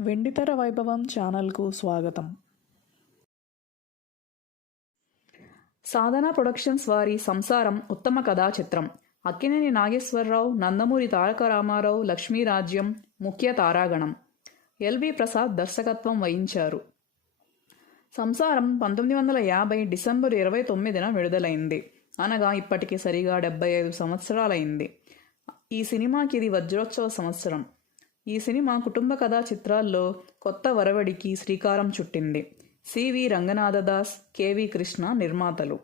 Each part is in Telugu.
వెండితెర వైభవం ఛానల్కు స్వాగతం. సాధన ప్రొడక్షన్స్ వారి సంసారం ఉత్తమ కథా చిత్రం. అక్కినేని నాగేశ్వరరావు నందమూరి తారక రామారావు లక్ష్మీరాజ్యం ముఖ్య తారాగణం. ఎల్వి ప్రసాద్ దర్శకత్వం వహించారు. సంసారం పంతొమ్మిది వందల యాభై డిసెంబర్ ఇరవై తొమ్మిదిన విడుదలైంది. అనగా ఇప్పటికి సరిగా డెబ్బై ఐదు సంవత్సరాలైంది. ఈ సినిమాకి ఇది వజ్రోత్సవ సంవత్సరం. ఈ సినిమా కుటుంబ కథా చిత్రాల్లో కొత్త వరవడికి శ్రీకారం చుట్టింది. సివి రంగనాథదాస్ కెవి కృష్ణ నిర్మాతలు.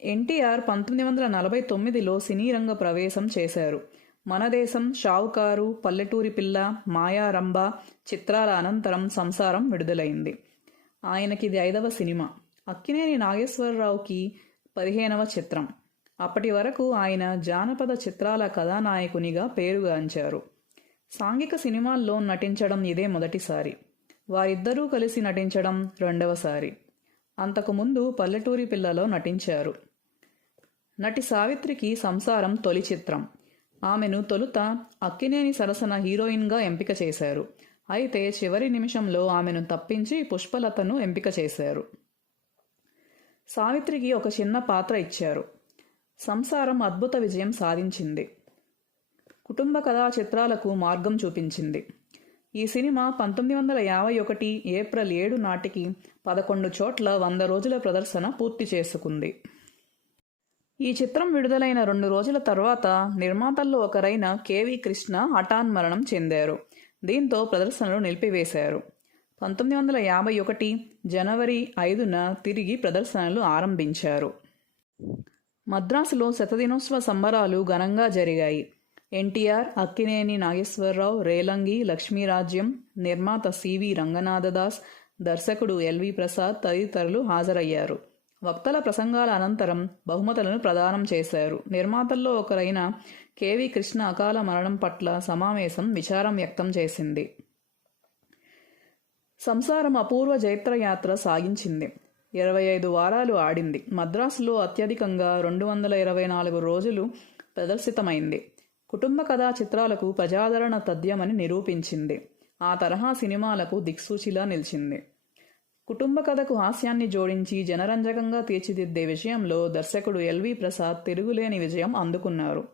ఎన్టీఆర్ పంతొమ్మిది వందల నలభై తొమ్మిదిలో సినీ రంగ ప్రవేశం చేశారు. మనదేశం షావుకారు పల్లెటూరి పిల్ల మాయారంభ చిత్రాల అనంతరం సంసారం విడుదలైంది. ఆయనకిది ఐదవ సినిమా. అక్కినేని నాగేశ్వరరావుకి పదిహేనవ చిత్రం. అప్పటి వరకు ఆయన జానపద చిత్రాల కథానాయకునిగా పేరుగాంచారు. సాంఘిక సినిమాల్లో నటించడం ఇదే మొదటిసారి. వారిద్దరూ కలిసి నటించడం రెండవసారి అంతకుముందు పల్లెటూరి పిల్లలో నటించారు. నటి సావిత్రికి సంసారం తొలి చిత్రం. ఆమెను తొలుత అక్కినేని సరసన హీరోయిన్గా ఎంపిక చేశారు. అయితే చివరి నిమిషంలో ఆమెను తప్పించి పుష్పలతను ఎంపిక చేశారు. సావిత్రికి ఒక చిన్న పాత్ర ఇచ్చారు. సంసారం అద్భుత విజయం సాధించింది. కుటుంబ కథా చిత్రాలకు మార్గం చూపించింది. ఈ సినిమా పంతొమ్మిది వందల యాభై ఒకటి ఏప్రిల్ ఏడు నాటికి పదకొండు చోట్ల వంద రోజుల ప్రదర్శన పూర్తి చేసుకుంది. ఈ చిత్రం విడుదలైన రెండు రోజుల తర్వాత నిర్మాతల్లో ఒకరైన కెవి కృష్ణ హఠాన్మరణం చెందారు. దీంతో ప్రదర్శనలు నిలిపివేశారు. పంతొమ్మిది వందల యాభై ఒకటి జనవరి ఐదున తిరిగి ప్రదర్శనలు ఆరంభించారు. మద్రాసులో శతదినోత్సవ సంబరాలు ఘనంగా జరిగాయి. ఎన్టీఆర్ అక్కినేని నాగేశ్వరరావు రేలంగి లక్ష్మీరాజ్యం నిర్మాత సివి రంగనాథదాస్ దర్శకుడు ఎల్వి ప్రసాద్ తదితరులు హాజరయ్యారు. వక్తల ప్రసంగాల అనంతరం బహుమతులను ప్రదానం చేశారు. నిర్మాతల్లో ఒకరైన కెవి కృష్ణ అకాల మరణం పట్ల సమావేశం విచారం వ్యక్తం చేసింది. సంసారం అపూర్వ జైత్రయాత్ర సాగించింది. ఇరవై ఐదు వారాలు ఆడింది. మద్రాసులో అత్యధికంగా రెండు వందల ఇరవై నాలుగు రోజులు ప్రదర్శితమైంది. కుటుంబ కథా చిత్రాలకు ప్రజాదరణ తథ్యమని నిరూపించింది. ఆ తరహా సినిమాలకు దిక్సూచిలా నిలిచింది. కుటుంబ కథకు హాస్యాన్ని జోడించి జనరంజకంగా తీర్చిదిద్దే విషయంలో దర్శకుడు ఎల్వి ప్రసాద్ తిరుగులేని విజయం అందుకున్నారు.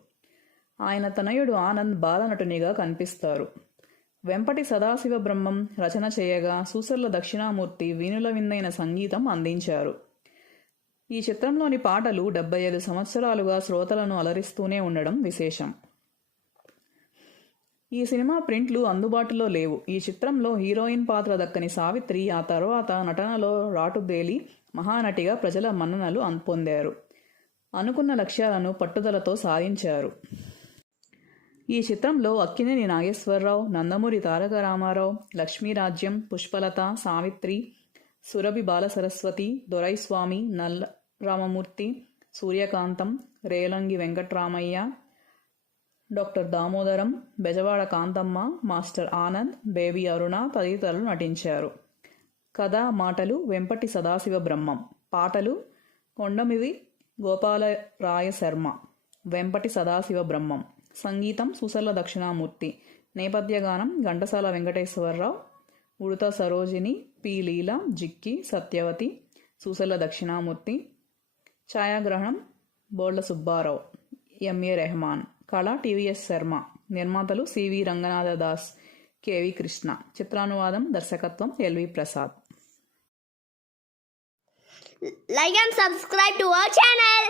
ఆయన తనయుడు ఆనంద్ బాలనటునిగా కనిపిస్తారు. వెంపటి సదాశివ బ్రహ్మం రచన చేయగా సూసర్ల దక్షిణామూర్తి వీణుల విందైన సంగీతం అందించారు. ఈ చిత్రంలోని పాటలు డెబ్బై ఐదు సంవత్సరాలుగా శ్రోతలను అలరిస్తూనే ఉండడం విశేషం. ఈ సినిమా ప్రింట్లు అందుబాటులో లేవు. ఈ చిత్రంలో హీరోయిన్ పాత్ర దక్కని సావిత్రి ఆ తర్వాత నటనలో రాటుదేలి మహానటిగా ప్రజల మన్ననలు పొందారు. అనుకున్న లక్ష్యాలను పట్టుదలతో సాధించారు. ఈ చిత్రంలో Akkineni Nageswararao Nandamuri Taraka Ramarao Lakshmirajyam Pushpalatha Savitri Surabhi Balasaraswathi Doraiswamy Nalla Ramamurthy Suryakantham Relangi Venkatramaiah doctor Damodaram Bezawada Kanthamma master Anand baby Aruna తదితరులు నటించారు. కథ మాటలు వెంపటి సదాశివ బ్రహ్మం. పాటలు కొండమిది గోపాలరాయ శర్మ. వెంపటి సదాశివ బ్రహ్మం. సంగీతం సుసల దక్షిణామూర్తి. నేపథ్య గానం ఘంటసాల వెంకటేశ్వరరావు. ఉడత సరోజిని పి. లీల జిక్కి సత్యవతి సుసల దక్షిణామూర్తి. ఛాయాగ్రహణం బోళ్ళ సుబ్బారావు. ఎంఏ రెహమాన్. కళ టీవీఎస్ శర్మ. నిర్మాతలు సివి రంగనాథ దాస్ కెవి కృష్ణ. చిత్రానువాదం దర్శకత్వం LV Prasad. Like and subscribe to our channel